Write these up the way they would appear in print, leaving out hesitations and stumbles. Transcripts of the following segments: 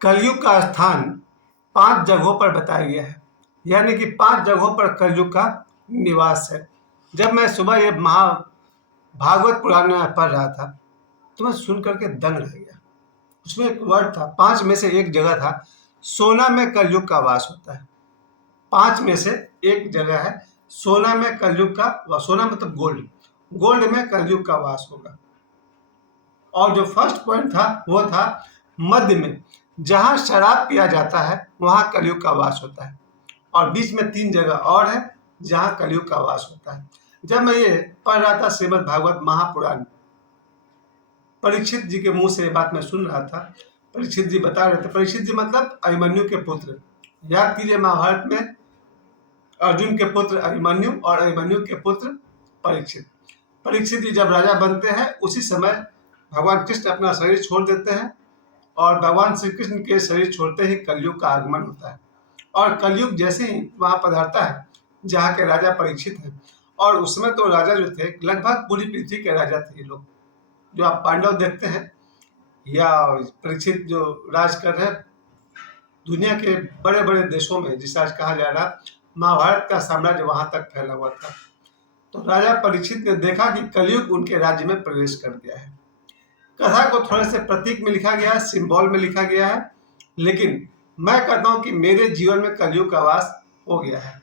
कलयुग का स्थान 5 जगहों पर बताया गया है, यानी कि 5 जगहों पर कलयुग का निवास है। जब मैं सुबह ये भागवत पुराण में पढ़ रहा था, तो मैं सुन करके दंग रह गया। उसमें एक वर्ड था, 5 में से एक जगह था, सोना में कलयुग का वास होता है। 5 में से एक जगह है, सोना में कलयुग का, सोना मतलब गोल्ड, गोल्ड में कलयुग का वास होगा। और जो फर्स्ट पॉइंट था वो था मध्य में, जहां शराब पिया जाता है वहां कलयुग का वास होता है। और बीच में 3 जगह और है जहां कलयुग का वास होता है। जब मैं ये पढ़ रहा था श्रीमद् भागवत महापुराण, परीक्षित जी के मुंह से ये बात मैं सुन रहा था। परीक्षित जी बता रहे थे, परीक्षित जी मतलब अभिमन्यु के पुत्र। याद कीजिए, महाभारत में अर्जुन के पुत्र अभिमन्यु और अभिमन्यु के पुत्र परीक्षित। परीक्षित जी जब राजा बनते हैं उसी समय भगवान कृष्ण अपना शरीर छोड़ देते हैं, और भगवान श्री कृष्ण के शरीर छोड़ते ही कलयुग का आगमन होता है। और कलयुग जैसे ही वहां पधारता है जहाँ के राजा परीक्षित हैं, और उसमें तो राजा जो थे लगभग पूरी पृथ्वी के राजा थे। ये लोग जो आप पांडव देखते हैं या परीक्षित जो राज कर रहे हैं दुनिया के बड़े बड़े देशों में, जिसे आज कहा जा रहा महाभारत का साम्राज्य वहां तक फैला हुआ था। तो राजा परीक्षित ने देखा कि कलयुग उनके राज्य में प्रवेश कर गया है। कथा को थोड़े से प्रतीक में लिखा गया है, सिंबल में लिखा गया है, लेकिन मैं कहता हूं कि मेरे जीवन में कलयुग का वास हो गया है,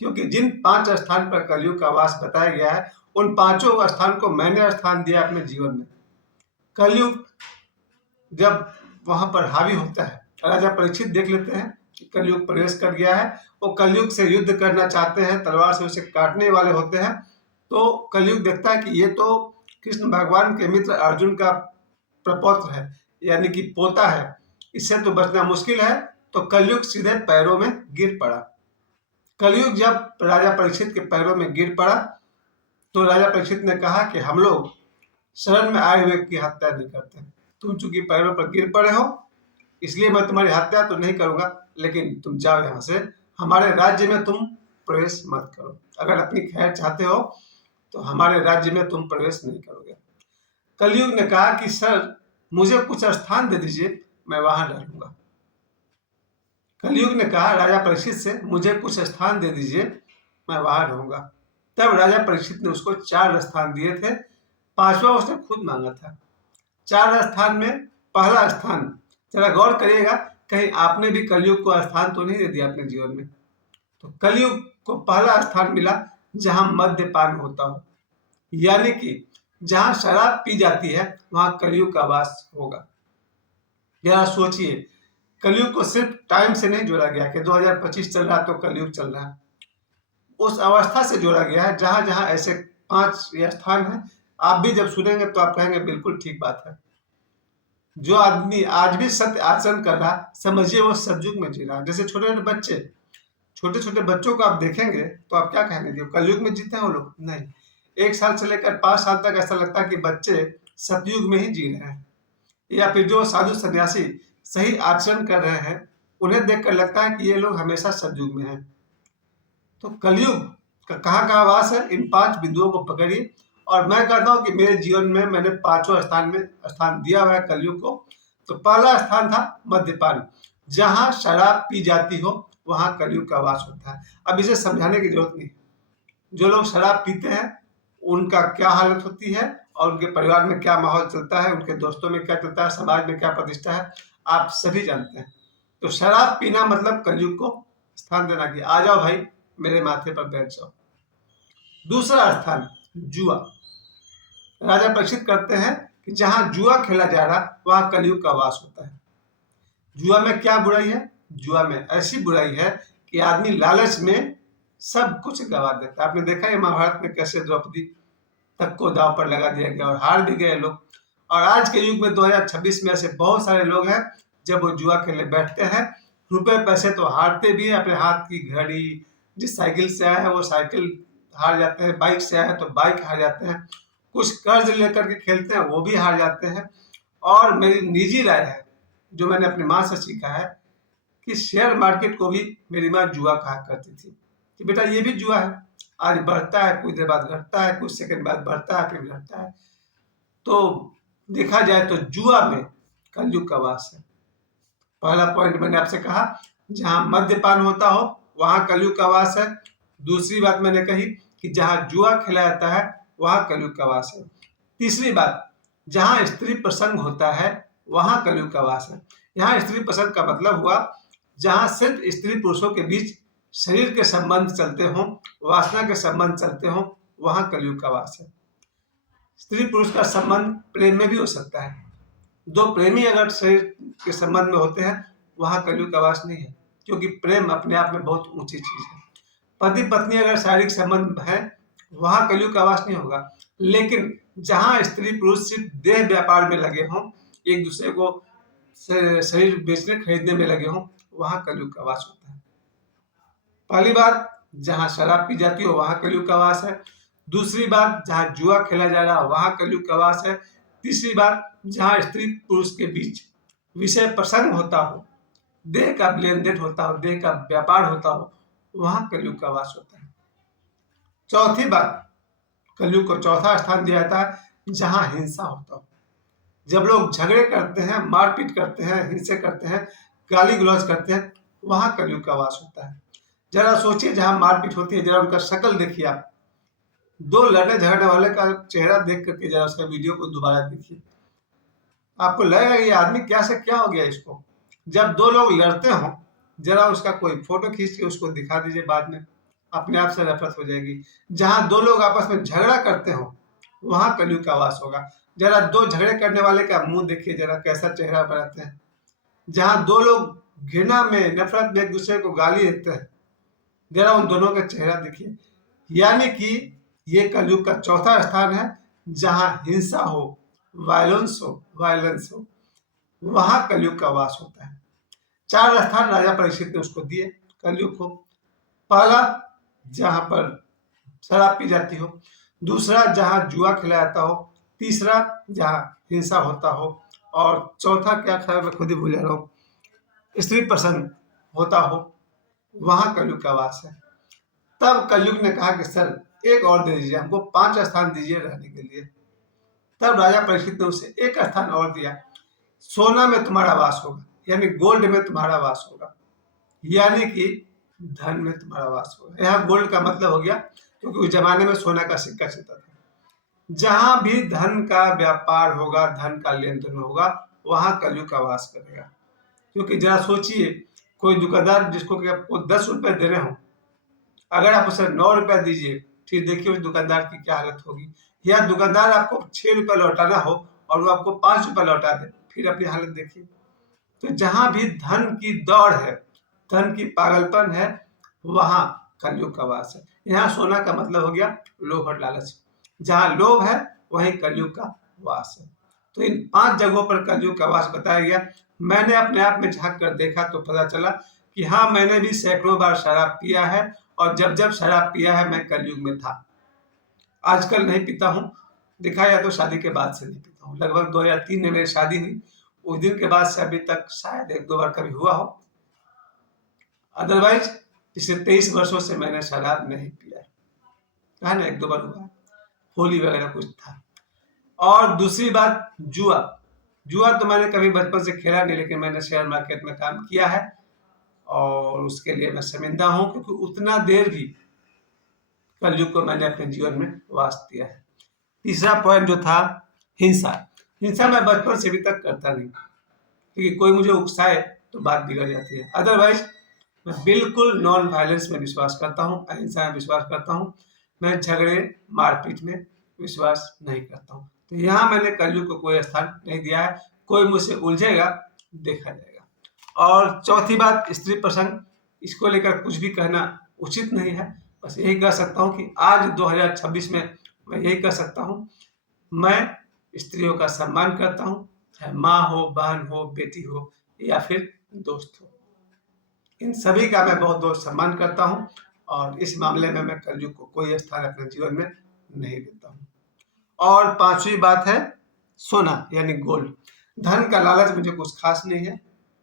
क्योंकि जिन 5 स्थान पर कलयुग का वास बताया गया है उन 5 स्थान को मैंने स्थान दिया अपने जीवन में। कलयुग जब वहां पर हावी होता है, राजा परीक्षित देख लेते हैं कि कलयुग प्रवेश कर गया है, वो कलयुग से युद्ध करना चाहते हैं, तलवार से उसे काटने वाले होते हैं। तो कलयुग देखता है कि ये तो कृष्ण भगवान के मित्र अर्जुन का प्रपौत्र है, यानी कि पोता है, इससे तो बचना मुश्किल है। तो कलयुग सीधे पैरों में गिर पड़ा। कलयुग जब राजा परीक्षित के पैरों में गिर पड़ा तो राजा परीक्षित ने कहा कि हम लोग शरण में आए हुए की हत्या नहीं करते। तुम चूंकि पैरों पर गिर पड़े हो इसलिए मैं तुम्हारी हत्या तो नहीं करूंगा, लेकिन तुम जाओ यहाँ से, हमारे राज्य में तुम प्रवेश मत करो। अगर अपनी खैर चाहते हो तो हमारे राज्य में तुम प्रवेश नहीं करोगे। कलयुग ने कहा कि सर मुझे कुछ स्थान दे दीजिए, मैं वहां रहूंगा। कलयुग ने कहा राजा परीक्षित से, मुझे कुछ स्थान दे दीजिए, मैं वहां रहूंगा। तब राजा परीक्षित ने उसको 4 स्थान दिए थे, 5वां उसने खुद मांगा था। 4 स्थान में पहला स्थान, जरा गौर करिएगा, कहीं आपने भी कलयुग को स्थान तो नहीं दे दिया अपने जीवन में। तो कलयुग को पहला स्थान मिला जहां मद्यपान होता हो, यानी कि जहां शराब पी जाती है वहां कलयुग का वास होगा। जरा सोचिए, कलयुग को सिर्फ टाइम से नहीं जोड़ा गया कि 2025 चल रहा तो कलयुग चल रहा है। उस अवस्था से जोड़ा गया है जहां जहां ऐसे 5 स्थान है। आप भी जब सुनेंगे तो आप कहेंगे बिल्कुल ठीक बात है। जो आदमी आज भी सत्य आचरण कर रहा, समझिए वो सतयुग में जी रहा। जैसे छोटे छोटे बच्चे, छोटे छोटे बच्चों को आप देखेंगे तो आप क्या कहेंगे, जो कलयुग में जीते हैं वो लोग? नहीं, 1 साल से लेकर 5 साल तक ऐसा लगता है कि बच्चे सतयुग में ही जी रहे हैं। या फिर जो साधु सन्यासी सही आचरण कर रहे हैं उन्हें देखकर लगता है कि ये लोग हमेशा सतयुग में हैं। तो कलयुग का कहाँ कहाँ वास है, इन 5 बिंदुओं को पकड़िए। और मैं कहता हूँ कि मेरे जीवन में मैंने 5 स्थान में स्थान दिया हुआ है कलयुग को। तो पहला स्थान था मद्यपान, जहां शराब पी जाती हो वहां कलयुग का वास होता है। अब इसे समझाने की जरूरत नहीं, जो लोग शराब पीते हैं उनका क्या हालत होती है और उनके परिवार में क्या माहौल चलता है, उनके दोस्तों में क्या चलता है, समाज में क्या प्रतिष्ठा है, आप सभी जानते हैं। तो शराब पीना मतलब कलयुग को स्थान देना कि आ जाओ भाई मेरे माथे पर बैठ जाओ। दूसरा स्थान जुआ। राजा परीक्षित करते हैं कि जहां जुआ खेला जा रहा वहां कलयुग का वास होता है। जुआ में क्या बुराई है? जुआ में ऐसी बुराई है कि आदमी लालच में सब कुछ गवा देता है। आपने देखा है महाभारत में कैसे द्रौपदी तक को दांव पर लगा दिया गया और हार भी गए लोग। और आज के युग में 2026 में ऐसे बहुत सारे लोग हैं, जब वो जुआ खेलने बैठते हैं रुपए पैसे तो हारते भी हैं, अपने हाथ की घड़ी, जिस साइकिल से आया है वो साइकिल हार जाते हैं, बाइक से आया है तो बाइक हार जाते हैं, कुछ कर्ज लेकर के खेलते हैं वो भी हार जाते हैं। और मेरी निजी राय है, जो मैंने अपनी माँ से सीखा है, कि शेयर मार्केट को भी मेरी माँ जुआ कहा करती थी कि बेटा ये भी जुआ है, आज बढ़ता है कुछ देर बाद घटता है, कुछ सेकंड बाद बढ़ता है फिर घटता है। तो देखा जाए तो जुआ में कलयुग का वास है। पहला पॉइंट मैंने आपसे कहा, जहां मद्यपान होता हो वहां कलयुग का वास है। दूसरी बात मैंने कही कि जहां जुआ खेला जाता है वहां कलयुग का वास है। तीसरी बात, जहां स्त्री प्रसंग होता है वहां कलयुग का वास है। यहाँ स्त्री प्रसंग का मतलब हुआ जहां सिर्फ स्त्री पुरुषों के बीच शरीर के संबंध चलते हों, वासना के संबंध चलते हों, वहां कलयुग का वास है। स्त्री पुरुष का संबंध प्रेम में भी हो सकता है। दो प्रेमी अगर शरीर के संबंध में होते हैं वहां कलयुग का वास नहीं है, क्योंकि प्रेम अपने आप में बहुत ऊंची चीज है। पति पत्नी अगर शारीरिक संबंध है वहां कलयुग का वास नहीं होगा। लेकिन जहां स्त्री पुरुष सिर्फ देह व्यापार में लगे हों, एक दूसरे को शरीर बेचने खरीदने में लगे हों, वहां कलयुग का वास होता है। पहली बात, जहां शराब पी जाती हो वहां कलयुग का वास है। दूसरी बात, जहां जुआ खेला जा रहा हो वहां कलयुग का वास है। तीसरी बात, जहां स्त्री पुरुष के बीच विषय प्रसंग होता हो, देह का लेन देन होता हो, देह का व्यापार होता हो, वहां कलयुग का वास होता है। चौथी बात, कलयुग को चौथा स्थान दिया जाता है जहां हिंसा होता हो। जब लोग झगड़े करते हैं, मारपीट करते हैं, हिंसा करते हैं, गाली गलौज करते हैं, वहां कलयुग का वास होता है। जरा सोचिए, जहां मारपीट होती है जरा उनका शक्ल देखिए आप। दो लड़ने झगड़ने वाले का चेहरा देख करके जरा उसका वीडियो को दोबारा देखिए, आपको लगेगा ये आदमी क्या से क्या हो गया इसको। जब दो लोग लड़ते हो जरा उसका कोई फोटो खींच के उसको दिखा दीजिए, बाद में अपने आप से नफरत हो जाएगी। जहां दो लोग आपस में झगड़ा करते हो वहां कलयुग का वास होगा। जरा दो झगड़े करने वाले का मुंह देखिए, जरा कैसा चेहरा बनाते हैं। जहां दो लोग घृणा में, नफरत में एक दूसरे को गाली देते हैं, जरा उन दोनों का चेहरा देखिए। यानी कि ये कलयुग का चौथा स्थान है जहां हिंसा हो, वायलेंस हो, वहां कलयुग का वास होता है। चार स्थान राजा परीक्षित ने उसको दिए कलयुग को। पहला, जहां पर शराब पी जाती हो। दूसरा, जहां जुआ खिलाया जाता हो। तीसरा, जहां हिंसा होता हो। और चौथा क्या था, मैं खुद ही भूल जा रहा हूँ, स्त्री प्रसंग होता हो, वहां कलयुग का वास है। तब कलयुग ने कहा कि सर एक और दे दीजिए, हमको 5 स्थान दीजिए रहने के लिए। तब राजा परीक्षित ने उसे एक स्थान और दिया, सोना में तुम्हारा वास होगा, यानी गोल्ड में तुम्हारा वास होगा, यानी कि धन में तुम्हारा वास होगा। यहाँ गोल्ड का मतलब हो गया क्योंकि उस जमाने में सोना का सिक्का चलता था। जहां भी धन का व्यापार होगा, धन का लेन देन होगा, वहां कलयुग का वास करेगा। क्योंकि जरा सोचिए, कोई दुकानदार जिसको कि आपको 10 रुपए देने हो, अगर आप उसे 9 रुपया दीजिए, फिर देखिए उस दुकानदार की क्या हालत होगी। या दुकानदार आपको 6 रुपया लौटाना हो और वो आपको 5 रुपया लौटा दे, फिर अपनी हालत देखिए। तो जहां भी धन की दौड़ है, धन की पागलपन है, वहां कलयुग का वास है। यहाँ सोना का मतलब हो गया लोभ और लालच। जहां लोभ है वहीं कलयुग का वास है। तो इन 5 जगहों पर कलयुग का वास बताया गया। मैंने अपने आप में झांक कर देखा तो पता चला कि हाँ, मैंने भी सैकड़ों बार शराब पिया है, और जब जब शराब पिया है मैं कलयुग में था। आजकल नहीं पीता हूँ, दिखा या तो शादी के बाद से नहीं पीता हूँ। लगभग 2003 में मेरी शादी हुई, उस दिन के बाद से अभी तक शायद 1-2 बार कभी हुआ हो। अदरवाइज पिछले 23 वर्षों से मैंने शराब नहीं पिया है ना, 1-2 बार हुआ, होली वगैरह कुछ था। और दूसरी बात, जुआ। जुआ तो मैंने कभी बचपन से खेला नहीं, लेकिन मैंने शेयर मार्केट में काम किया है और उसके लिए मैं शर्मिंदा हूँ, क्योंकि उतना देर भी कलयुग को मैंने अपने जीवन में वास दिया है। तीसरा पॉइंट जो था, हिंसा। हिंसा मैं बचपन से अभी तक करता नहीं, क्योंकि कोई मुझे उकसाए तो बात बिगड़ जाती है। अदरवाइज मैं बिल्कुल नॉन वायलेंस में विश्वास करता हूँ, अहिंसा में विश्वास करता हूँ। मैं झगड़े मारपीट में विश्वास नहीं करता हूँ। तो यहाँ मैंने कलयुग को कोई स्थान नहीं दिया है। कोई मुझसे उलझेगा, देखा जाएगा। और चौथी बात, स्त्री प्रसंग, इसको लेकर कुछ भी कहना उचित नहीं है। बस यही कह सकता हूँ कि आज 2026 में मैं यही कह सकता हूँ, मैं स्त्रियों का सम्मान करता हूँ, चाहे माँ हो, बहन हो, बेटी हो या फिर दोस्त हो। इन सभी का मैं बहुत बहुत सम्मान करता हूँ, और इस मामले में मैं कलयुग को कोई स्थान अपने जीवन में नहीं देता हूँ। और पांचवी बात है सोना, यानी गोल्ड। धन का लालच मुझे कुछ खास नहीं है।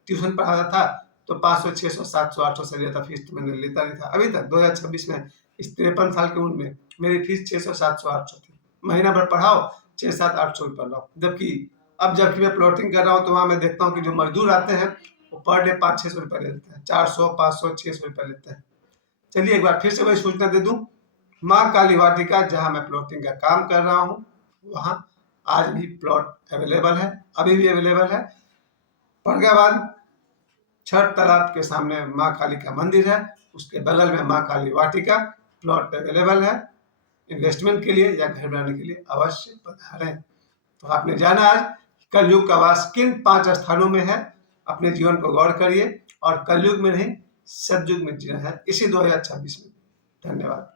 ट्यूशन पढ़ाता था तो 500, 600, 700, 800 से ज्यादा फीस तो मैंने लेता नहीं था। अभी तक 2026 में, इस 53 साल की उम्र में, मेरी फीस 600, 700, 800 थी। महीना भर पढ़ाओ, 6, 7, 800 रुपये लाओ। जबकि मैं प्लॉटिंग कर रहा हूँ तो वहाँ मैं देखता हूँ कि जो मजदूर आते हैं वो पर डे 500-600 रुपये लेता है, 400, 500, 600 रुपये लेता है। चलिए एक बार फिर से वही सूचना दे दूं, माँ काली वाटिका जहां मैं प्लॉटिंग का काम कर रहा हूं, वहां आज भी प्लॉट अवेलेबल है, अभी भी अवेलेबल है। फरगाबाद छठ तालाब के सामने माँ काली का मंदिर है, उसके बगल में माँ काली वाटिका, प्लॉट अवेलेबल है। इन्वेस्टमेंट के लिए या घर बनाने के लिए अवश्य पधारें। तो आपने जाना आज कलयुग का वास किन 5 स्थानों में है। अपने जीवन को गौर करिए और कलयुग में नहीं सतयुग में जीना है इसी 2026 में। धन्यवाद।